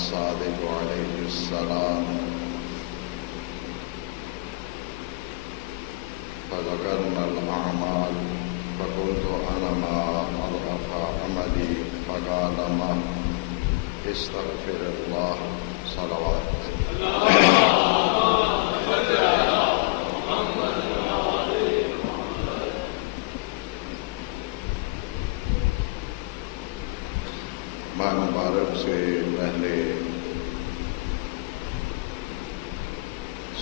الصادق علیہ السلام فذكرنا الأعمال فقلت أنا ما أضعف عملي فقال ما استغفر الله صلوات ماہ مبارک سے پہلے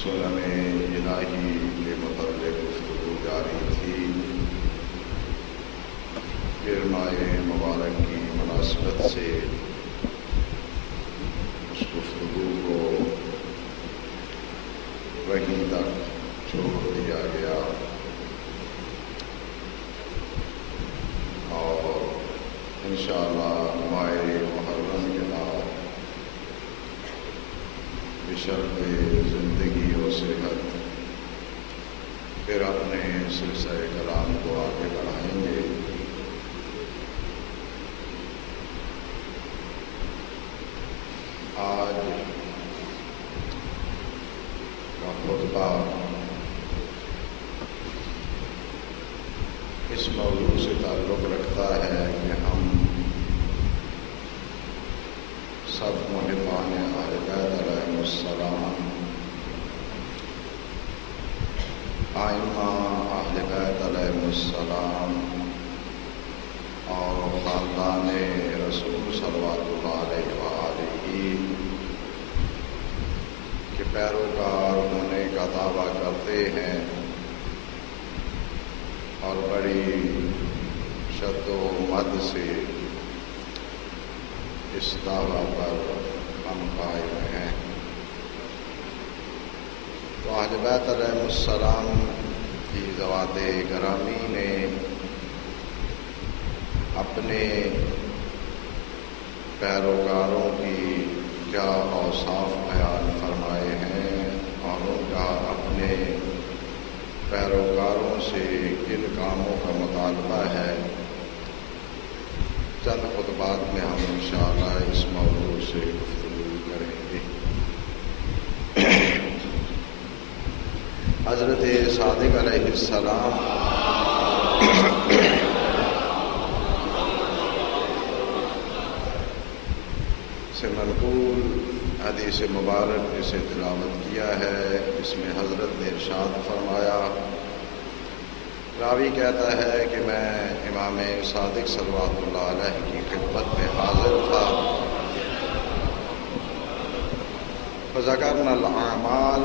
سنن الہی کے متعلق گفتگو جاری تھی. پھر ماہ مبارک کی مناسبت سے اس گفتگو کو وہیں تک چھوڑ دیا گیا اور انشاءاللہ ماہ محرم کے بعد بشرط زندگی و صحت پھر اپنے سلسلہ کلام کو آگے بڑھائیں گے. آج کا خطبہ اس موضوع سے تعلق رکھتا ہے کہ ہم سب محبان اہل بیت علیہم السلام، آئمہ اہل بیت علیہم السلام اور خاندان رسول صلوات اللہ علیہ وآلہ کے پیروکار ہونے کا دعویٰ کرتے ہیں اور بڑی شد و مد سے اس دعویٰ پر ہم قائم ہیں. تو اہل بیت علیہم السلام کی ذوات گرامی نے اپنے پیروکاروں کی کیا اوصاف بیان فرمائے ہیں اور ان کا اپنے پیروکاروں سے کن کاموں کا مطالبہ ہے، چند خطبات میں ہم انشاءاللہ اس موضوع سے گفتگو کریں گے. حضرت صادق علیہ السلام سے منقول حدیث مبارک جسے تلاوت کیا ہے، اس میں حضرت نے ارشاد فرمایا، راوی کہتا ہے کہ میں امام صادق صلوات اللہ علیہ کی خدمت میں حاضر تھا. فذکرنا الاعمال،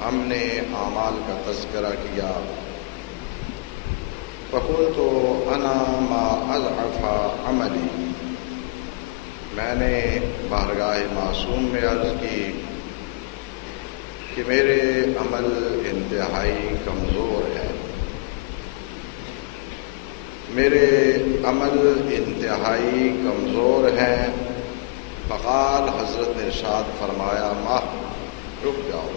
ہم نے اعمال کا تذکرہ کیا. فقلت انا ما اضعف عملی، میں نے بارگاہ معصوم میں عرض کی کہ میرے عمل انتہائی کمزور ہے، میرے عمل انتہائی کمزور ہیں. فقال، حضرت نے ارشاد فرمایا، ماہ رک جاؤ،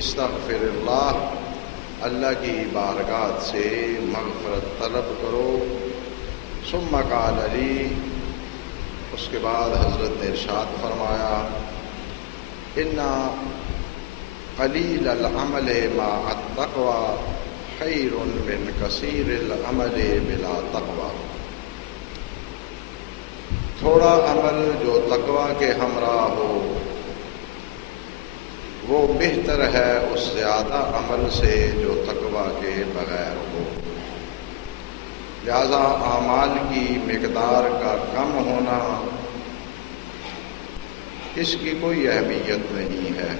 استغفر اللہ، اللہ کی بارگاہ سے مغفرت طلب کرو. ثم قال لی، اس کے بعد حضرت نے ارشاد فرمایا، ان قلیل العمل مع التقوی خیر من کثیر العمل بلا تقوی، تھوڑا عمل جو تقوی کے ہمراہ ہو وہ بہتر ہے اس زیادہ عمل سے جو تقوی کے بغیر ہو. لہذا اعمال کی مقدار کا کم ہونا اس کی کوئی اہمیت نہیں ہے،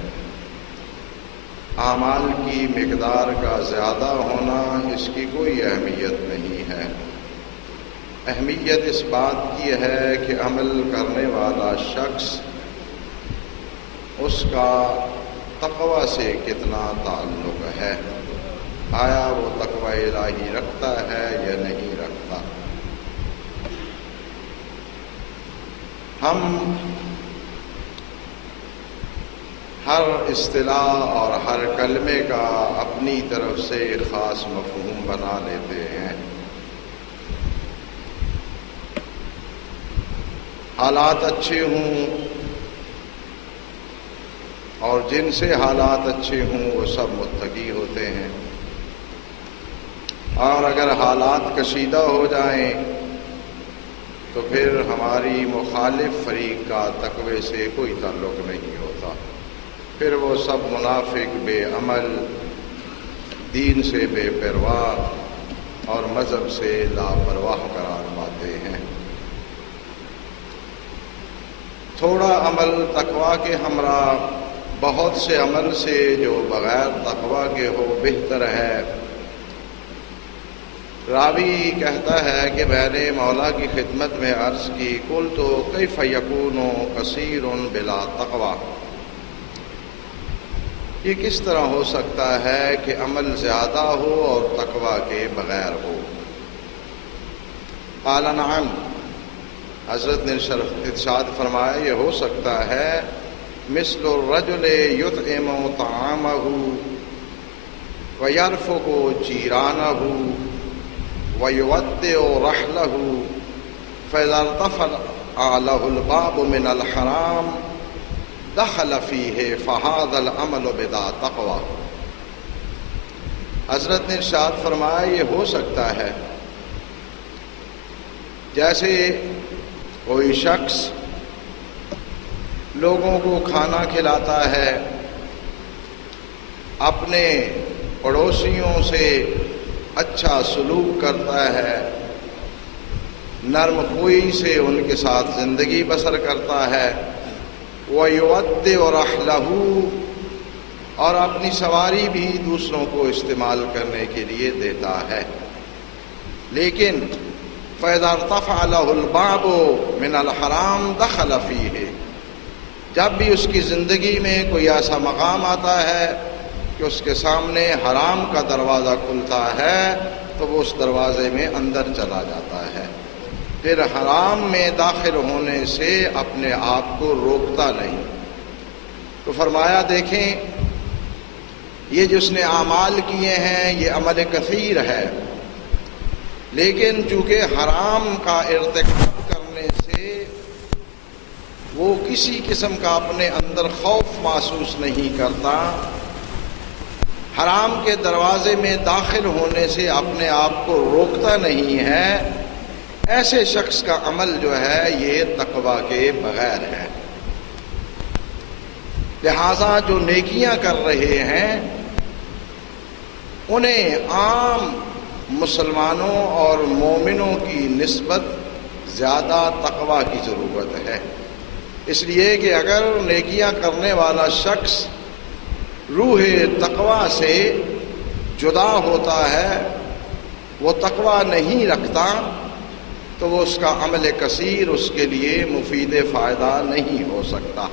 اعمال کی مقدار کا زیادہ ہونا اس کی کوئی اہمیت نہیں ہے. اہمیت اس بات کی ہے کہ عمل کرنے والا شخص اس کا تقوی سے کتنا تعلق ہے، آیا وہ تقوی الہی رکھتا ہے یا نہیں رکھتا. ہم ہر اصطلاح اور ہر کلمے کا اپنی طرف سے خاص مفہوم بنا لیتے ہیں. حالات اچھے ہوں اور جن سے حالات اچھے ہوں وہ سب متقی ہوتے ہیں، اور اگر حالات کشیدہ ہو جائیں تو پھر ہماری مخالف فریق کا تقوی سے کوئی تعلق نہیں ہوتا، پھر وہ سب منافق، بے عمل، دین سے بے پرواہ اور مذہب سے لاپرواہ قرار پاتے ہیں۔ تھوڑا عمل تقوی کے ہمراہ بہت سے عمل سے جو بغیر تقوی کے ہو بہتر ہے۔ راوی کہتا ہے کہ میں نے مولا کی خدمت میں عرض کی، قلت کیف یکون کثیر بلا تقوی، یہ کس طرح ہو سکتا ہے کہ عمل زیادہ ہو اور تقوی کے بغیر ہو؟ قال نعم، حضرت نے ارشاد فرمایا یہ ہو سکتا ہے، مثل الرجل یطعم طعامہ ویرفق جیرانہ ویودع رحلہ فاذا ارتفع له الباب من الحرام دخل فیہ فہذا العمل بلا تقوی۔ حضرت نے ارشاد فرمایا یہ ہو سکتا ہے جیسے کوئی شخص لوگوں کو کھانا کھلاتا ہے، اپنے پڑوسیوں سے اچھا سلوک کرتا ہے، نرم خوئی سے ان کے ساتھ زندگی بسر کرتا ہے، وَيُوَدِّعُ رَحْلَهُ، اور اپنی سواری بھی دوسروں کو استعمال کرنے کے لیے دیتا ہے، لیکن فَإِذَا ارْتَفَعَ لَهُ الْبَابُ مِنَ الْحَرَامِ دَخَلَ فِيهِ، جب بھی اس کی زندگی میں کوئی ایسا مقام آتا ہے کہ اس کے سامنے حرام کا دروازہ کھلتا ہے تو وہ اس دروازے میں اندر چلا جاتا ہے، پھر حرام میں داخل ہونے سے اپنے آپ کو روکتا نہیں۔ تو فرمایا دیکھیں یہ جس نے اعمال کیے ہیں یہ عمل کثیر ہے، لیکن چونکہ حرام کا ارتکاب کرنے سے وہ کسی قسم کا اپنے اندر خوف محسوس نہیں کرتا، حرام کے دروازے میں داخل ہونے سے اپنے آپ کو روکتا نہیں ہے، ایسے شخص کا عمل جو ہے یہ تقوی کے بغیر ہے۔ لہذا جو نیکیاں کر رہے ہیں انہیں عام مسلمانوں اور مومنوں کی نسبت زیادہ تقوی کی ضرورت ہے، اس لیے کہ اگر نیکیاں کرنے والا شخص روح تقوی سے جدا ہوتا ہے، وہ تقوی نہیں رکھتا، تو وہ اس کا عمل کثیر اس کے لیے مفید فائدہ نہیں ہو سکتا۔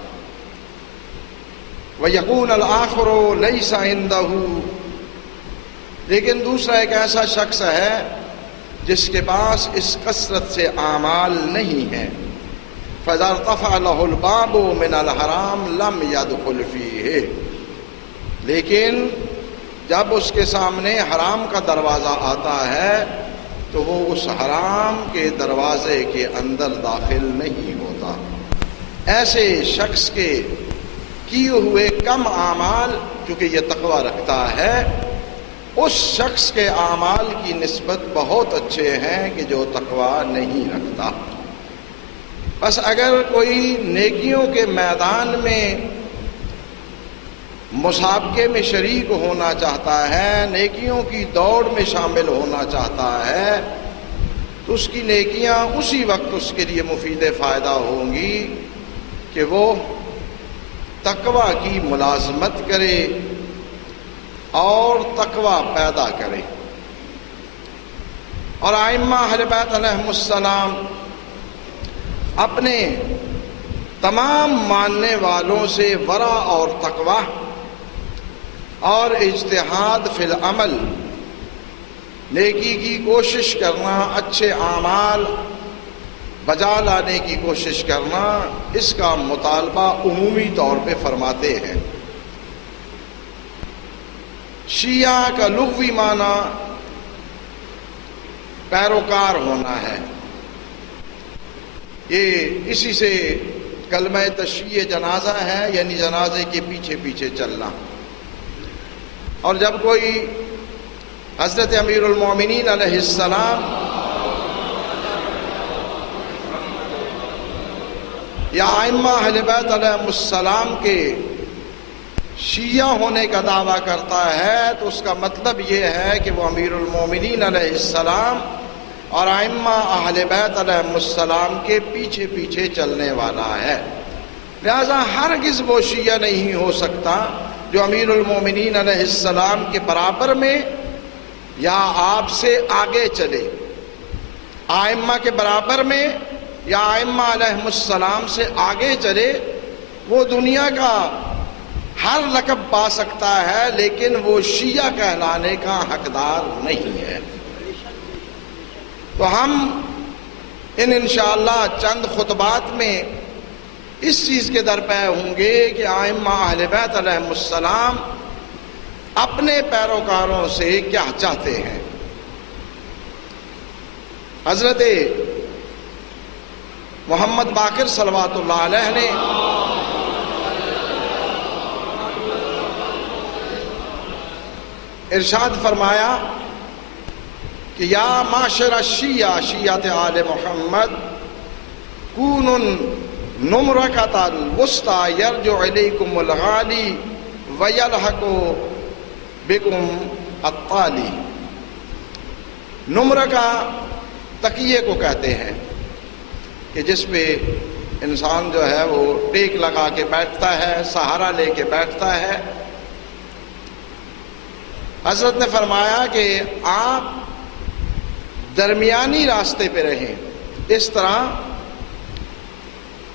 وَيَقُولُ الْآخَرُ لَيْسَ عِندَهُ، لیکن دوسرا ایک ایسا شخص ہے جس کے پاس اس کثرت سے اعمال نہیں ہیں، فَإِذَا ارْتَفَعَ لَهُ الْبَابُ مِنَ الْحَرَامِ لَمْ يَدْخُلْ فِيهِ، لیکن جب اس کے سامنے حرام کا دروازہ آتا ہے تو وہ اس حرام کے دروازے کے اندر داخل نہیں ہوتا۔ ایسے شخص کے کیے ہوئے کم اعمال چونکہ یہ تقوی رکھتا ہے، اس شخص کے اعمال کی نسبت بہت اچھے ہیں کہ جو تقوی نہیں رکھتا۔ بس اگر کوئی نیکیوں کے میدان میں مسابقے میں شریک ہونا چاہتا ہے، نیکیوں کی دوڑ میں شامل ہونا چاہتا ہے، تو اس کی نیکیاں اسی وقت اس کے لیے مفید فائدہ ہوں گی کہ وہ تقوی کی ملازمت کرے اور تقوی پیدا کرے۔ اور ائمہ اہل بیت علیہم السلام اپنے تمام ماننے والوں سے ورع اور تقوی اور اجتہاد فی العمل، نیکی کی کوشش کرنا، اچھے اعمال بجا لانے کی کوشش کرنا، اس کا مطالبہ عمومی طور پہ فرماتے ہیں۔ شیعہ کا لغوی معنی پیروکار ہونا ہے، یہ اسی سے کلمہ تشییع جنازہ ہے، یعنی جنازے کے پیچھے پیچھے چلنا۔ اور جب کوئی حضرت امیر المومنین علیہ السلام یا ائمہ اہل بیت علیہم السلام کے شیعہ ہونے کا دعویٰ کرتا ہے تو اس کا مطلب یہ ہے کہ وہ امیر المومنین علیہ السلام اور ائمہ اہل بیت علیہم السلام کے پیچھے پیچھے چلنے والا ہے۔ لہذا ہرگز وہ شیعہ نہیں ہو سکتا جو امیر المومنین علیہ السلام کے برابر میں یا آپ سے آگے چلے، ائمہ کے برابر میں یا ائمہ علیہم السلام سے آگے چلے۔ وہ دنیا کا ہر لقب پا سکتا ہے لیکن وہ شیعہ کہلانے کا حقدار نہیں ہے۔ تو ہم انشاءاللہ چند خطبات میں اس چیز کے درپے ہوں گے کہ ائمہ اہل بیت علیہم السلام اپنے پیروکاروں سے کیا چاہتے ہیں۔ حضرت محمد باقر صلوات اللہ علیہ نے ارشاد فرمایا کہ یا معاشر الشیعہ شیعۃ آل محمد کونوا نمرکۃ الوسطی یرجع الیکم الغالی ویلحق بکم الطالی۔ نمرکہ تکیے کو کہتے ہیں کہ جس پہ انسان جو ہے وہ ٹیک لگا کے بیٹھتا ہے، سہارا لے کے بیٹھتا ہے۔ حضرت نے فرمایا کہ آپ درمیانی راستے پہ رہیں، اس طرح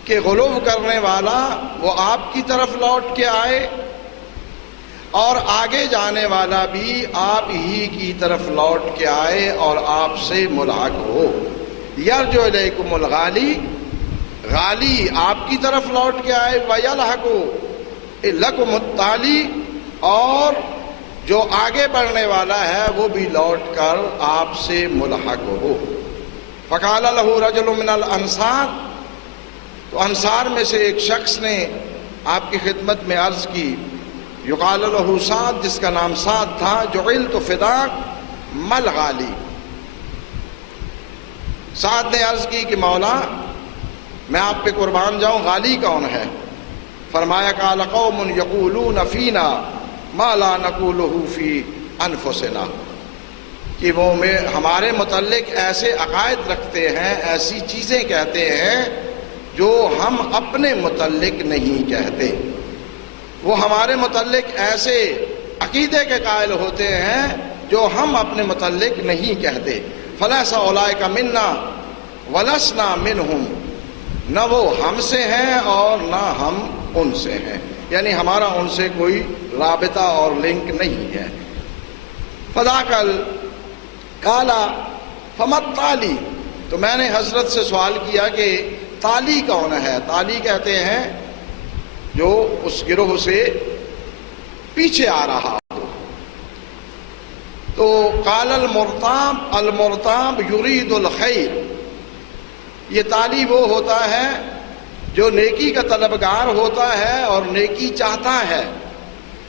کہ غلو کرنے والا وہ آپ کی طرف لوٹ کے آئے اور آگے جانے والا بھی آپ ہی کی طرف لوٹ کے آئے اور آپ سے ملحق ہو۔ یرجع الیکم الغالی، غالی آپ کی طرف لوٹ کے آئے، ویلحق لکم التالی، اور جو آگے بڑھنے والا ہے وہ بھی لوٹ کر آپ سے ملحق ہو۔ فقال لہ رجل من الانصار، تو انصار میں سے ایک شخص نے آپ کی خدمت میں عرض کی، یقال لہ سعد، جس کا نام سعد تھا، جعلت فداک مل غالی۔ سعد نے عرض کی کہ مولا میں آپ پہ قربان جاؤں، غالی کون ہے؟ فرمایا قال قوم یقولون فینا ما لا نقولہ فی انفسنا، کہ وہ ہمارے متعلق ایسے عقائد رکھتے ہیں، ایسی چیزیں کہتے ہیں جو ہم اپنے متعلق نہیں کہتے۔ وہ ہمارے متعلق ایسے عقیدے کے قائل ہوتے ہیں جو ہم اپنے متعلق نہیں کہتے۔ فلیس اولئک منا ولسنا منہم، نہ وہ ہم سے ہیں اور نہ ہم ان سے ہیں، یعنی ہمارا ان سے کوئی رابطہ اور لنک نہیں ہے۔ فذاکل قالا فمت تالی، تو میں نے حضرت سے سوال کیا کہ تالی کون ہے؟ تالی کہتے ہیں جو اس گروہ سے پیچھے آ رہا ہو۔ تو قال المرتاب، المرتاب یرید الخیر، یہ تالی وہ ہوتا ہے جو نیکی کا طلبگار ہوتا ہے اور نیکی چاہتا ہے۔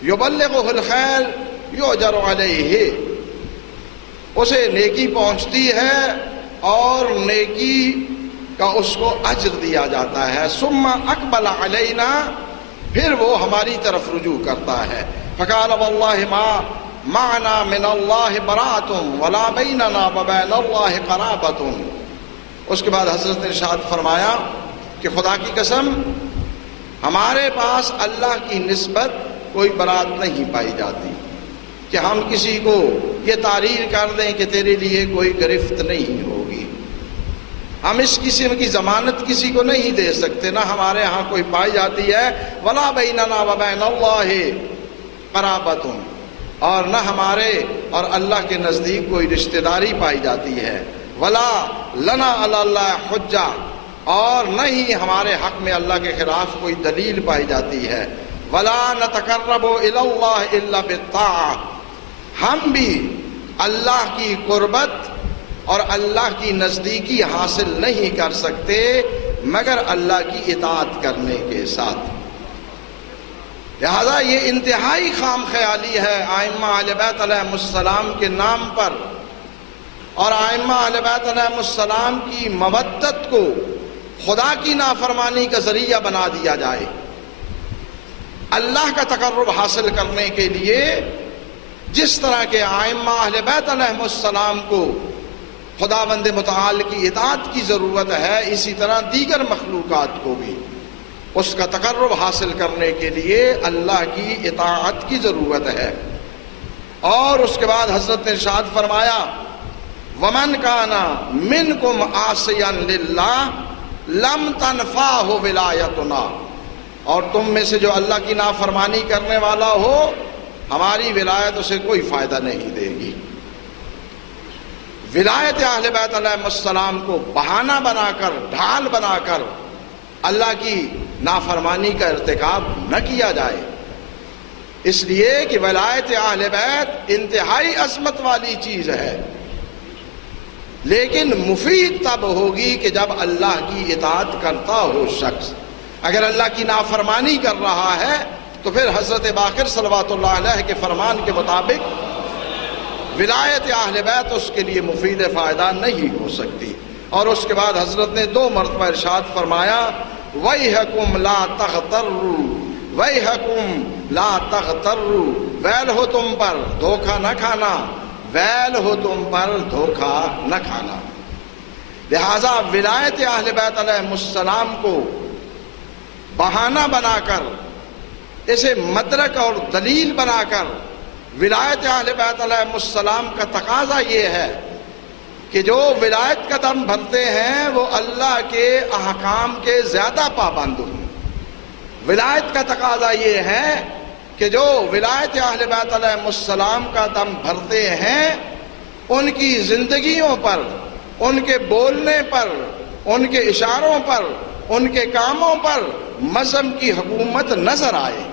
یبلغہ الخیر یؤجر علیہ، اسے نیکی پہنچتی ہے اور نیکی کا اس کو اجر دیا جاتا ہے۔ ثم اقبل علینا، پھر وہ ہماری طرف رجوع کرتا ہے۔ فقال واللہ ما معنا من اللہ براءۃ ولا بیننا وبین اللہ قرابۃ۔ اس کے بعد حضرت نے ارشاد فرمایا کہ خدا کی قسم ہمارے پاس اللہ کی نسبت کوئی برات نہیں پائی جاتی کہ ہم کسی کو یہ تعریر کر دیں کہ تیرے لیے کوئی گرفت نہیں ہوگی۔ ہم اس قسم کی ضمانت کسی کو نہیں دے سکتے، نہ ہمارے ہاں کوئی پائی جاتی ہے۔ ولا بیننا وبین اللہ قرابۃ، اور نہ ہمارے اور اللہ کے نزدیک کوئی رشتہ داری پائی جاتی ہے۔ ولا لنا علی اللہ حجہ، اور نہ ہی ہمارے حق میں اللہ کے خلاف کوئی دلیل پائی جاتی ہے۔ ولا نتقرب الی اللہ الا بالطاعہ، ہم بھی اللہ کی قربت اور اللہ کی نزدیکی حاصل نہیں کر سکتے مگر اللہ کی اطاعت کرنے کے ساتھ۔ لہذا یہ انتہائی خام خیالی ہے ائمہ اہل بیت علیہم السلام کے نام پر، اور ائمہ اہل بیت علیہم السلام کی مودت کو خدا کی نافرمانی کا ذریعہ بنا دیا جائے۔ اللہ کا تقرب حاصل کرنے کے لیے جس طرح کے ائمہ اہل بیت علیہم السلام کو خداوند متعال کی اطاعت کی ضرورت ہے، اسی طرح دیگر مخلوقات کو بھی اس کا تقرب حاصل کرنے کے لیے اللہ کی اطاعت کی ضرورت ہے۔ اور اس کے بعد حضرت نے ارشاد فرمایا وَمَنْ كَانَ مِنْكُمْ عَاصِيًا لِلَّهِ لَمْ تَنْفَعْهُ وِلَایَتُنَا، اور تم میں سے جو اللہ کی نافرمانی کرنے والا ہو ہماری ولایت اسے کوئی فائدہ نہیں دے گی۔ ولایت اہل بیت علیہم السلام کو بہانہ بنا کر، ڈھال بنا کر اللہ کی نافرمانی کا ارتکاب نہ کیا جائے، اس لیے کہ ولایت اہل بیت انتہائی عظمت والی چیز ہے، لیکن مفید تب ہوگی کہ جب اللہ کی اطاعت کرتا ہو شخص۔ اگر اللہ کی نافرمانی کر رہا ہے تو پھر حضرت باقر صلوات اللہ علیہ کے فرمان کے مطابق ولایت اہل بیت اس کے لیے مفید فائدہ نہیں ہو سکتی۔ اور اس کے بعد حضرت نے 2 مرتبہ ارشاد فرمایا وَيْحَكُمْ لَا تَغْتَرُّوا، وَيْحَكُمْ لَا تَغْتَرُّوا، ویل ہو تم پر دھوکہ نہ کھانا، ویل ہو تم پر دھوکہ نہ کھانا۔ لہذا ولایت اہل بیت علیہم السلام کو بہانہ بنا کر، اسے مدرک اور دلیل بنا کر ولایت اہل بیت علیہم السلام کا تقاضا یہ ہے کہ جو ولایت کا دم بھرتے ہیں وہ اللہ کے احکام کے زیادہ پابند ہوں۔ ولایت کا تقاضا یہ ہے کہ جو ولایت اہل بیت علیہم السلام کا دم بھرتے ہیں ان کی زندگیوں پر، ان کے بولنے پر، ان کے اشاروں پر، ان کے کاموں پر مذہب کی حکومت نظر آئے۔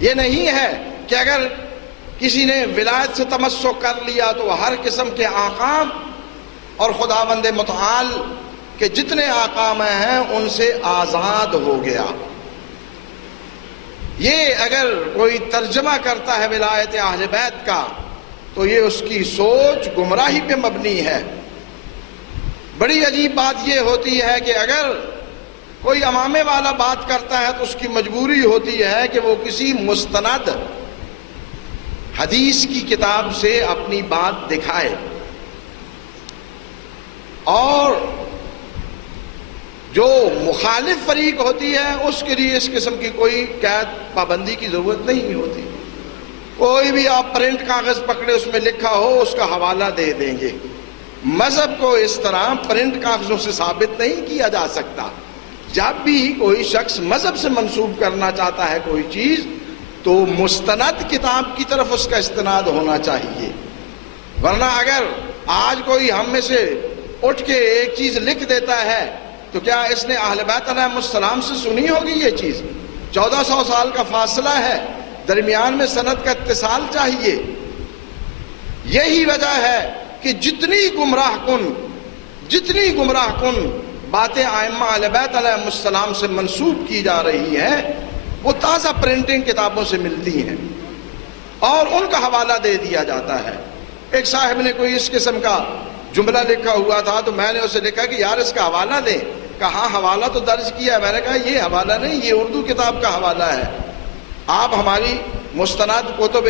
یہ نہیں ہے کہ اگر کسی نے ولایت سے تمسک کر لیا تو ہر قسم کے احکام اور خداوند متعال کے جتنے احکام ہیں ان سے آزاد ہو گیا۔ یہ اگر کوئی ترجمہ کرتا ہے ولایت اہل بیت کا تو یہ اس کی سوچ گمراہی پہ مبنی ہے۔ بڑی عجیب بات یہ ہوتی ہے کہ اگر کوئی امامے والا بات کرتا ہے تو اس کی مجبوری ہوتی ہے کہ وہ کسی مستند حدیث کی کتاب سے اپنی بات دکھائے، اور جو مخالف فریق ہوتی ہے اس کے لیے اس قسم کی کوئی قید پابندی کی ضرورت نہیں ہوتی۔ کوئی بھی آپ پرنٹ کاغذ پکڑے اس میں لکھا ہو اس کا حوالہ دے دیں گے۔ مذہب کو اس طرح پرنٹ کاغذوں سے ثابت نہیں کیا جا سکتا۔ جب بھی کوئی شخص مذہب سے منسوب کرنا چاہتا ہے کوئی چیز تو مستند کتاب کی طرف اس کا استناد ہونا چاہیے، ورنہ اگر آج کوئی ہم میں سے اٹھ کے ایک چیز لکھ دیتا ہے تو کیا اس نے اہل بیت علیہم السلام سے سنی ہوگی؟ یہ چیز 1400 سال کا فاصلہ ہے، درمیان میں سند کا اتصال چاہیے۔ یہی وجہ ہے کہ جتنی گمراہ کن باتیں ائمہ اہل بیت علیہم السلام سے منسوب کی جا رہی ہیں وہ تازہ پرنٹنگ کتابوں سے ملتی ہیں اور ان کا حوالہ دے دیا جاتا ہے۔ ایک صاحب نے کوئی اس قسم کا جملہ لکھا ہوا تھا تو میں نے اسے لکھا کہ یار اس کا حوالہ دیں۔ کہا حوالہ تو درج کیا ہے۔ میں نے کہا یہ حوالہ نہیں، یہ اردو کتاب کا حوالہ ہے۔ آپ ہماری مستند کتب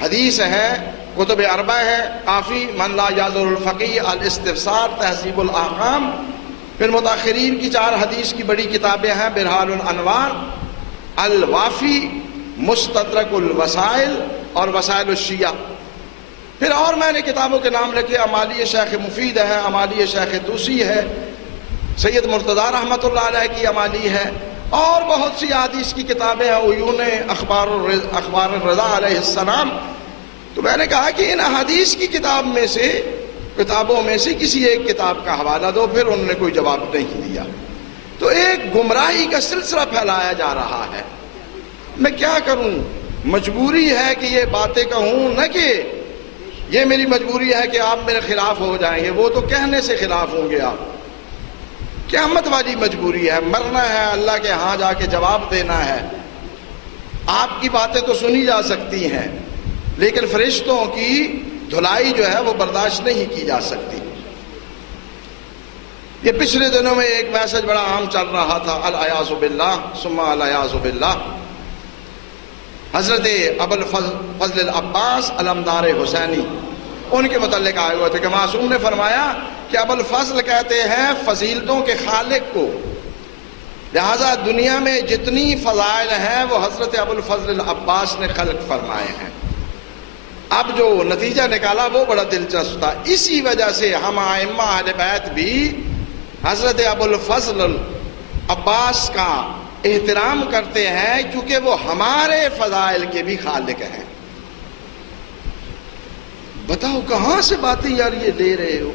حدیث ہیں، کتب اربع ہے، کافی، من لا یعذر الفقی، الاستفسار، تہذیب الاحکام، پھر متاخرین کی 4 حدیث کی بڑی کتابیں ہیں، برہان الانوار، الوافی، مستدرک الوسائل اور وسائل الشیعہ۔ پھر اور میں نے کتابوں کے نام لکھے، امالی شیخ مفید ہے، امالی شیخ توسی ہے، سید مرتضیٰ رحمۃ اللہ علیہ کی امالی ہے، اور بہت سی حدیث کی کتابیں ہیں، عیون اخبار الرضا علیہ السلام۔ تو میں نے کہا کہ ان حدیث کی کتابوں میں سے کسی ایک کتاب کا حوالہ دو۔ پھر انہوں نے کوئی جواب نہیں دیا۔ تو ایک گمراہی کا سلسلہ پھیلایا جا رہا ہے۔ میں کیا کروں؟ مجبوری ہے کہ یہ باتیں کہوں، نہ کہ یہ میری مجبوری ہے کہ آپ میرے خلاف ہو جائیں گے، وہ تو کہنے سے خلاف ہوں گے آپ۔ قیامت والی مجبوری ہے، مرنا ہے، اللہ کے ہاں جا کے جواب دینا ہے۔ آپ کی باتیں تو سنی جا سکتی ہیں، لیکن فرشتوں کی دھلائی جو ہے وہ برداشت نہیں کی جا سکتی۔ یہ پچھلے دنوں میں ایک میسج بڑا عام چل رہا تھا، العیاذ باللہ ثم العیاذ باللہ، حضرت ابوالفضل العباس علمدار حسینی ان کے متعلق آئے ہوئے تھے کہ معصوم نے فرمایا کہ ابوالفضل کہتے ہیں فضیلتوں کے خالق کو، لہذا دنیا میں جتنی فضائل ہیں وہ حضرت ابوالفضل العباس نے خلق فرمائے ہیں۔ اب جو نتیجہ نکالا وہ بڑا دلچسپ تھا۔ اسی وجہ سے ہم ائمہ اہل بیت بھی حضرت ابوالفضل العباس کا احترام کرتے ہیں، کیونکہ وہ ہمارے فضائل کے بھی خالق ہیں۔ بتاؤ کہاں سے باتیں یار یہ لے رہے ہو؟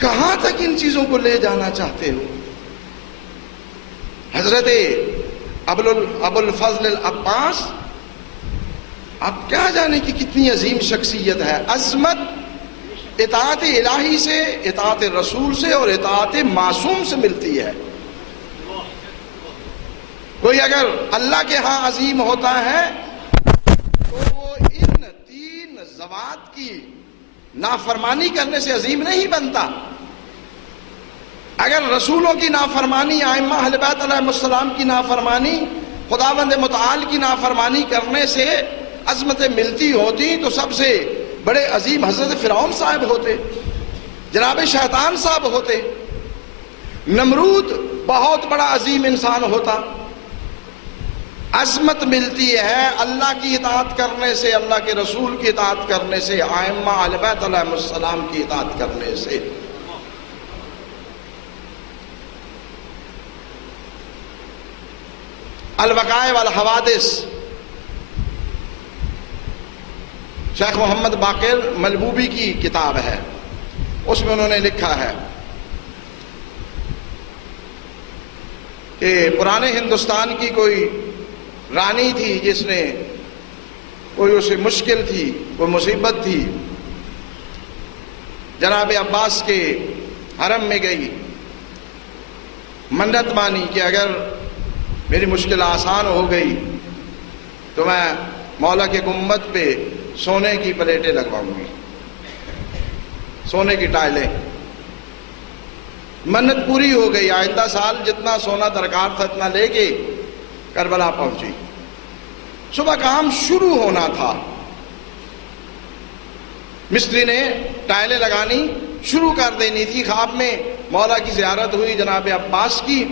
کہاں تک ان چیزوں کو لے جانا چاہتے ہو؟ حضرت ابوالفضل العباس آپ کیا جانے کی کتنی عظیم شخصیت ہے۔ عظمت اطاعت الہی سے، اطاعت رسول سے اور اطاعت معصوم سے ملتی ہے۔ کوئی اگر اللہ کے ہاں عظیم ہوتا ہے تو وہ ان تین ذوات کی نافرمانی کرنے سے عظیم نہیں بنتا۔ اگر رسولوں کی نافرمانی، ائمہ اہل بیت علیہ السلام کی نافرمانی، خداوند متعال کی نافرمانی کرنے سے عظمتیں ملتی ہوتی تو سب سے بڑے عظیم حضرت فرعون صاحب ہوتے، جناب شیطان صاحب ہوتے، نمرود بہت بڑا عظیم انسان ہوتا۔ عظمت ملتی ہے اللہ کی اطاعت کرنے سے، اللہ کے رسول کی اطاعت کرنے سے، ائمہ اہل بیت علیہ السلام کی اطاعت کرنے سے۔ الوقائع والحوادث، شیخ محمد باقر ملبوبی کی کتاب ہے، اس میں انہوں نے لکھا ہے کہ پرانے ہندوستان کی کوئی رانی تھی جس نے کوئی اسے مشکل تھی، کوئی مصیبت تھی، جناب عباس کے حرم میں گئی، منت مانی کہ اگر میری مشکل آسان ہو گئی تو میں مولا کے گنبد پہ سونے کی پلیٹیں لگواؤں گی، سونے کی ٹائلیں۔ منت پوری ہو گئی، آئندہ سال جتنا سونا درکار تھا اتنا لے کے کربلا پہنچی۔ صبح کام شروع ہونا تھا، مستری نے ٹائلیں لگانی شروع کر دینی تھی۔ خواب میں مولا کی زیارت ہوئی جناب عباس کی۔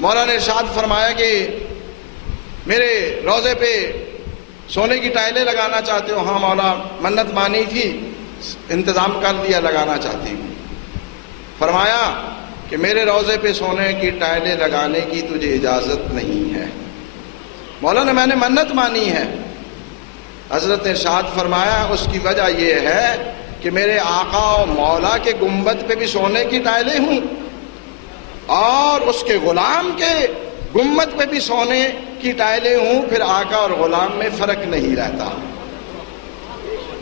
مولا نے ارشاد فرمایا کہ میرے روضے پہ سونے کی ٹائلیں لگانا چاہتے ہو؟ ہاں مولا، منت مانی تھی، انتظام کر دیا، لگانا چاہتی ہوں۔ فرمایا کہ میرے روضے پہ سونے کی ٹائلیں لگانے کی تجھے اجازت نہیں ہے۔ مولا نے میں نے منت مانی ہے۔ حضرت نے ارشاد فرمایا اس کی وجہ یہ ہے کہ میرے آقا و مولا کے گنبد پہ بھی سونے کی ٹائلیں ہوں اور اس کے غلام کے گنبد پہ بھی سونے کی ٹائلیں ہوں، پھر آقا اور غلام میں فرق نہیں رہتا،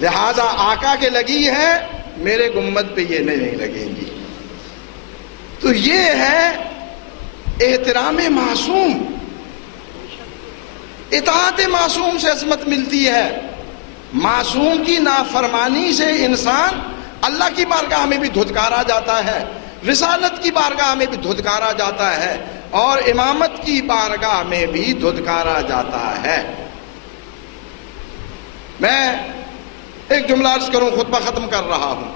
لہذا آقا کے لگی ہے، میرے گنبد پہ یہ نہیں لگیں گی۔ تو یہ ہے احترام معصوم، اطاعت معصوم سے عظمت ملتی ہے۔ معصوم کی نافرمانی سے انسان اللہ کی بارگاہ میں بھی دھتکارا جاتا ہے، رسالت کی بارگاہ میں بھی دھتکارا جاتا ہے، اور امامت کی بارگاہ میں بھی دھتکارا جاتا ہے۔ میں ایک جملہ عرض کروں، خطبہ ختم کر رہا ہوں۔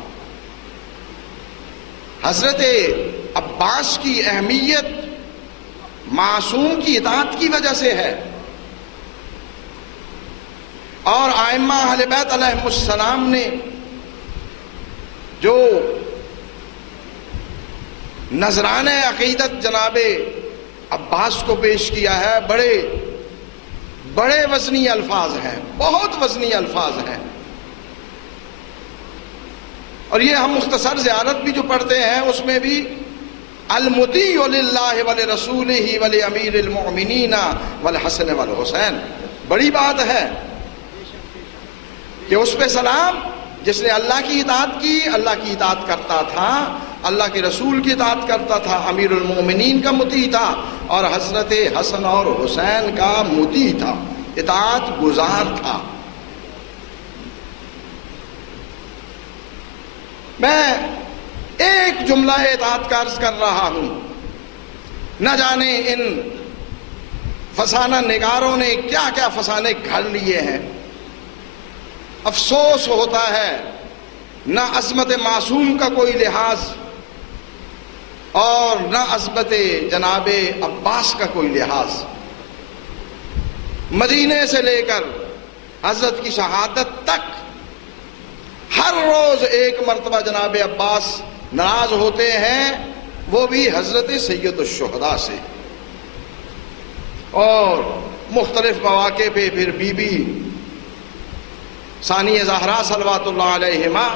حضرت عباس کی اہمیت معصوم کی اطاعت کی وجہ سے ہے، اور ائمہ اہل بیت علیہ السلام نے جو نذرانہ عقیدت جناب عباس کو پیش کیا ہے، بڑے بڑے وزنی الفاظ ہیں، بہت وزنی الفاظ ہیں، اور یہ ہم مختصر زیارت بھی جو پڑھتے ہیں اس میں بھی المطیع للہ ولرسولہ ولامیر المؤمنین والحسن والحسین، بڑی بات ہے کہ اس پہ سلام جس نے اللہ کی اطاعت کی، اللہ کی اطاعت کرتا تھا، اللہ کے رسول کی اطاعت کرتا تھا، امیر المومنین کا مطیع تھا، اور حضرت حسن اور حسین کا مطیع تھا، اطاعت گزار تھا۔ میں ایک جملہ اطاعت کا عرض کر رہا ہوں، نہ جانے ان فسانہ نگاروں نے کیا کیا فسانے گھڑ لیے ہیں۔ افسوس ہوتا ہے نہ عظمت معصوم کا کوئی لحاظ اور نہ عظمت جناب عباس کا کوئی لحاظ۔ مدینے سے لے کر حضرت کی شہادت تک ہر روز ایک مرتبہ جناب عباس ناراض ہوتے ہیں، وہ بھی حضرت سید الشہداء سے، اور مختلف مواقع پہ پھر بی بی ثانیہ زہرا صلوات اللہ علیہما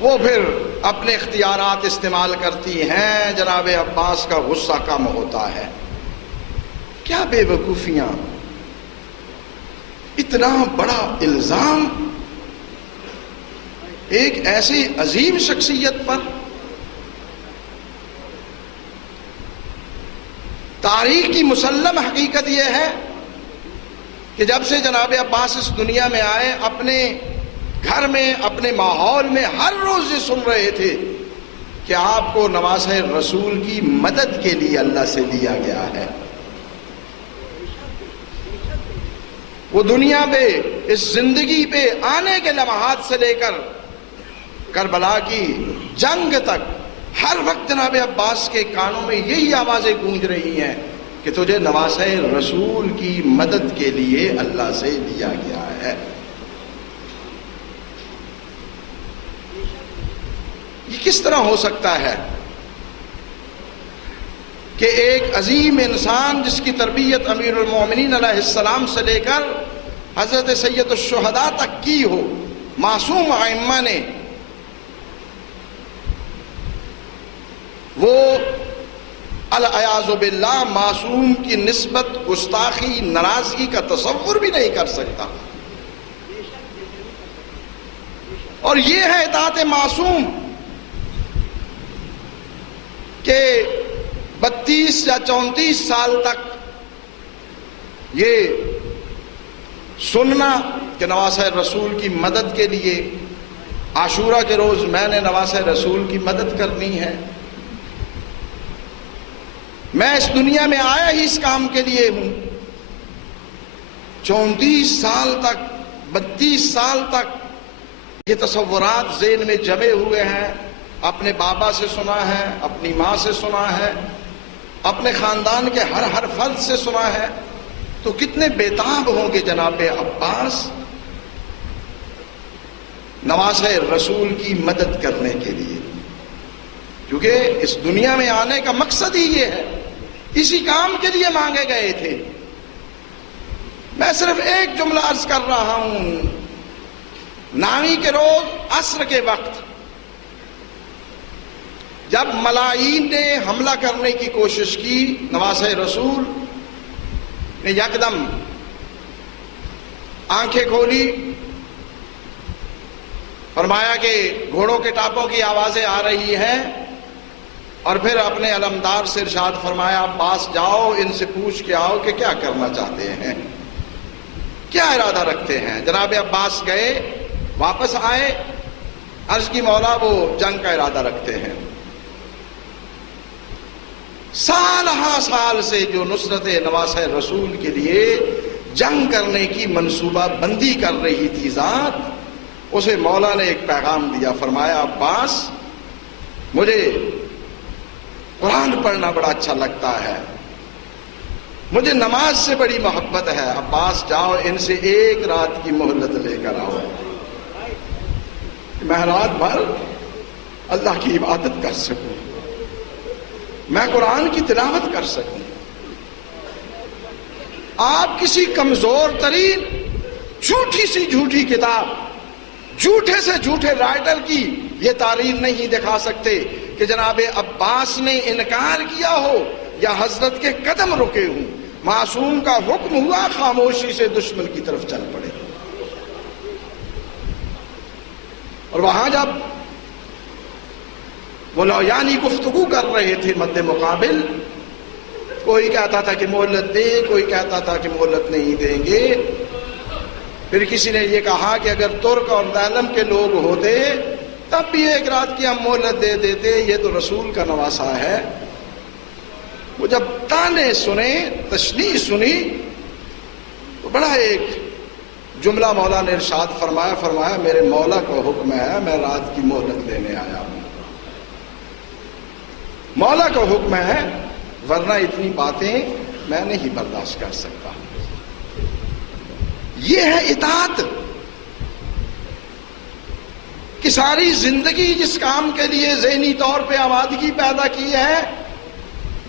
وہ پھر اپنے اختیارات استعمال کرتی ہیں، جناب عباس کا غصہ کم ہوتا ہے۔ کیا بے وقوفیاں، اتنا بڑا الزام ایک ایسی عظیم شخصیت پر۔ تاریخ کی مسلم حقیقت یہ ہے کہ جب سے جناب عباس اس دنیا میں آئے، اپنے گھر میں، اپنے ماحول میں ہر روز یہ سن رہے تھے کہ آپ کو نواسہ رسول کی مدد کے لیے اللہ سے دیا گیا ہے۔ وہ دنیا پہ، اس زندگی پہ آنے کے لمحات سے لے کر کربلا کی جنگ تک ہر وقت جناب عباس کے کانوں میں یہی آوازیں گونج رہی ہیں کہ تجھے نواسہ رسول کی مدد کے لیے اللہ سے دیا گیا ہے۔ یہ کس طرح ہو سکتا ہے کہ ایک عظیم انسان جس کی تربیت امیر المومنین علیہ السلام سے لے کر حضرت سید الشہداء تک کی ہو، معصوم ائمہ نے، وہ العیاذ باللہ معصوم کی نسبت گستاخی، ناراضگی کا تصور بھی نہیں کر سکتا۔ اور یہ ہے اطاعت معصوم کہ 32 یا 34 سال تک یہ سننا کہ نواسہ رسول کی مدد کے لیے عاشورہ کے روز میں نے نواسہ رسول کی مدد کرنی ہے، میں اس دنیا میں آیا ہی اس کام کے لیے ہوں۔ 34 سال تک، 32 سال تک یہ تصورات ذہن میں جمے ہوئے ہیں، اپنے بابا سے سنا ہے، اپنی ماں سے سنا ہے، اپنے خاندان کے ہر فرد سے سنا ہے، تو کتنے بےتاب ہوں گے جناب عباس نواسہ رسول کی مدد کرنے کے لیے، کیونکہ اس دنیا میں آنے کا مقصد ہی یہ ہے، اسی کام کے لیے مانگے گئے تھے۔ میں صرف ایک جملہ عرض کر رہا ہوں، نامی کے روز عصر کے وقت جب ملاعین نے حملہ کرنے کی کوشش کی، نواسہ رسول نے یکدم آنکھیں کھولی، فرمایا کہ گھوڑوں کے ٹاپوں کی آوازیں آ رہی ہیں، اور پھر اپنے علمدار سے ارشاد فرمایا عباس جاؤ ان سے پوچھ کے آؤ کہ کیا کرنا چاہتے ہیں، کیا ارادہ رکھتے ہیں۔ جناب عباس گئے، واپس آئے، عرض کی مولا وہ جنگ کا ارادہ رکھتے ہیں۔ سال ہاں سال سے جو نصرت نواسہ رسول کے لیے جنگ کرنے کی منصوبہ بندی کر رہی تھی ذات، اسے مولا نے ایک پیغام دیا، فرمایا عباس مجھے قرآن پڑھنا بڑا اچھا لگتا ہے، مجھے نماز سے بڑی محبت ہے، عباس جاؤ ان سے ایک رات کی مہلت لے کر آؤ، میں رات بھر اللہ کی عبادت کر سکوں، میں قرآن کی تلاوت کر سکوں۔ آپ کسی کمزور ترین جھوٹی سی جھوٹی کتاب، جھوٹے سے جھوٹے رائٹر کی یہ تعریف نہیں دکھا سکتے کہ جناب عباس نے انکار کیا ہو یا حضرت کے قدم رکے ہوں۔ معصوم کا حکم ہوا خاموشی سے دشمن کی طرف چل پڑے۔ اور وہاں جب وہ لویانی گفتگو کر رہے تھے مد مقابل، کوئی کہتا تھا کہ مہلت دے، کوئی کہتا تھا کہ مہلت نہیں دیں گے. پھر کسی نے یہ کہا کہ اگر ترک اور دہلم کے لوگ ہوتے تب بھی ایک رات کی ہم مہلت دے دیتے، یہ تو رسول کا نواسا ہے. وہ جب تانے سنے، تشنیع سنی، تو بڑا ایک جملہ مولا نے ارشاد فرمایا میرے مولا کا حکم ہے، میں رات کی مہلت لینے آیا ہوں. مولا کا حکم ہے، ورنہ اتنی باتیں میں نہیں برداشت کر سکتا. یہ ہے اطاعت کہ ساری زندگی جس کام کے لیے ذہنی طور پہ آمادگی پیدا کی ہے،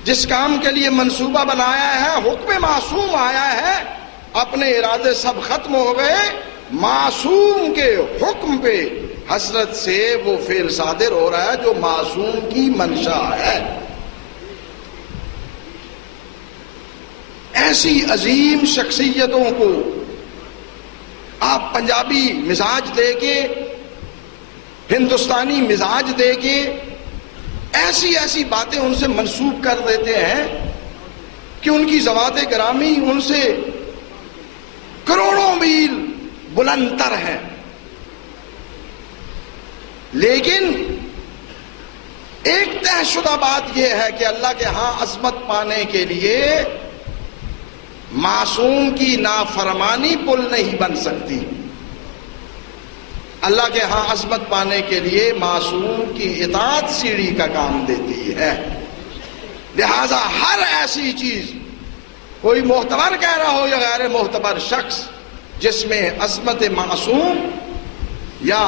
جس کام کے لیے منصوبہ بنایا ہے، حکم معصوم آیا ہے، اپنے ارادے سب ختم ہو گئے، معصوم کے حکم پہ حسرت سے وہ فعل صادر ہو رہا ہے جو معصوم کی منشا ہے. ایسی عظیم شخصیتوں کو آپ پنجابی مزاج دے کے، ہندوستانی مزاج دے کے ایسی باتیں ان سے منسوب کر دیتے ہیں کہ ان کی ذوات گرامی ان سے کروڑوں میل بلند تر ہے. لیکن ایک طے شدہ بات یہ ہے کہ اللہ کے ہاں عظمت پانے کے لیے معصوم کی نافرمانی پل نہیں بن سکتی. اللہ کے ہاں عظمت پانے کے لیے معصوم کی اطاعت سیڑھی کا کام دیتی ہے. لہذا ہر ایسی چیز، کوئی معتبر کہہ رہا ہو یا غیر معتبر شخص، جس میں عظمت معصوم یا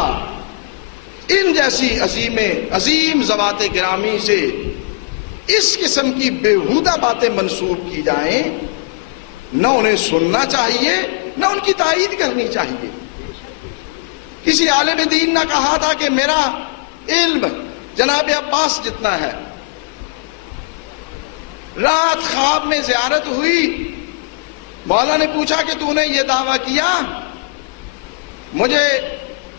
ان جیسی عظیم ذوات گرامی سے اس قسم کی بیہودہ باتیں منسوب کی جائیں، نہ انہیں سننا چاہیے نہ ان کی تائید کرنی چاہیے. کسی عالم دین نے کہا تھا کہ میرا علم جناب عباس جتنا ہے. رات خواب میں زیارت ہوئی، مولا نے پوچھا کہ تو نے یہ دعویٰ کیا؟ مجھے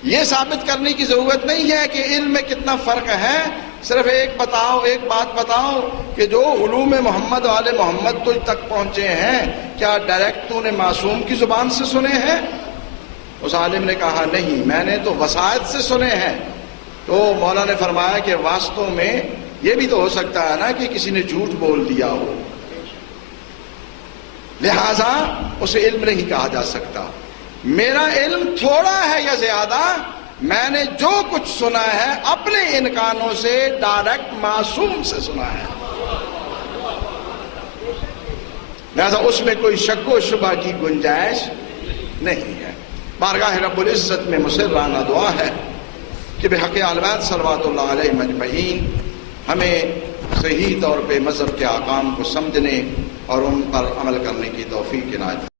یہ ثابت کرنے کی ضرورت نہیں ہے کہ علم میں کتنا فرق ہے، صرف ایک بات بتاؤ کہ جو علوم محمد والے محمد تجھ تک پہنچے ہیں، کیا ڈائریکٹ تو نے معصوم کی زبان سے سنے ہیں؟ اس عالم نے کہا نہیں، میں نے تو وسائط سے سنے ہیں. تو مولا نے فرمایا کہ واستو میں یہ بھی تو ہو سکتا ہے نا کہ کسی نے جھوٹ بول دیا ہو، لہذا اسے علم نہیں کہا جا سکتا. میرا علم تھوڑا ہے یا زیادہ، میں نے جو کچھ سنا ہے اپنے ان کانوں سے ڈائریکٹ معصوم سے سنا ہے، لہذا اس میں کوئی شک و شبہ کی گنجائش نہیں ہے. بارگاہ رب العزت میں مسررانہ دعا ہے کہ بحق اہل بیت صلوات اللہ علیہ مجمعین ہمیں صحیح طور پہ مذہب کے احکام کو سمجھنے اور ان پر عمل کرنے کی توفیق عنایت